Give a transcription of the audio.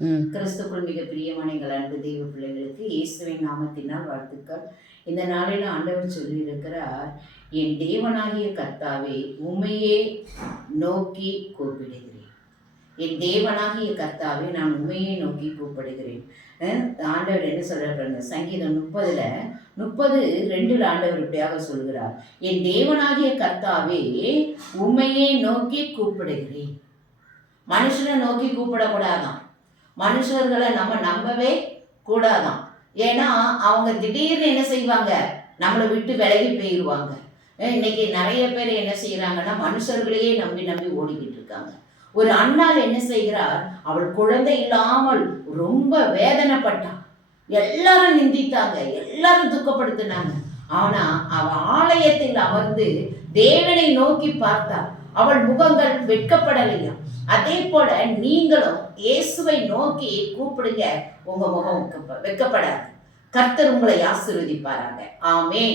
கிறிஸ்துக்குள் மிக பிரியமான எங்கள் அன்பு தெய்வ பிள்ளைகளுக்கு இயேசுவின் நாமத்தினால் வாழ்த்துக்கள். இந்த நாளில் ஆண்டவர் சொல்லியிருக்கிறார், என் தேவனாகிய கர்த்தாவே உம்மையே நோக்கி கூப்பிடுகிறேன். என் தேவனாகிய கர்த்தாவே நான் உண்மையை நோக்கி கூப்பிடுகிறேன். ஆண்டவர் என்ன சொல்றாரு? சங்கீதம் 30:2 ஆண்டவர் இப்படியாக சொல்கிறார், என் தேவனாகிய கர்த்தாவே உண்மையை நோக்கி கூப்பிடுகிறேன். மனுஷனை நோக்கி கூப்பிடக்கூடாதான், மனுஷர்களை நம்ம நம்பவே கூடாதான். ஏன்னா அவங்க திடீர்னு என்ன செய்வாங்க, நம்மளை விட்டு விலகி போயிடுவாங்க. இன்னைக்கு நிறைய பேர் என்ன செய்யறாங்கன்னா மனுஷர்களையே நம்பி நம்பி ஓடிக்கிட்டு இருக்காங்க. ஒரு அண்ணாள் என்ன செய்கிறார், அவள் குழந்தை இல்லாமல் ரொம்ப வேதனைப்பட்டான். எல்லாரும் நிந்தித்தாங்க, எல்லாரும் துக்கப்படுத்தினாங்க. ஆனா அவ ஆலயத்தில் அமர்ந்து தேவனை நோக்கி பார்த்தாள். அவள் முகங்கள் வெட்கப்படலையா? அதே போல நீங்களும் இயேசுவை நோக்கி கூப்பிடுங்க, உங்க முகம் வெட்கப்படாது. கர்த்தர் உங்களை ஆசீர்வதிப்பாராங்க. ஆமென்.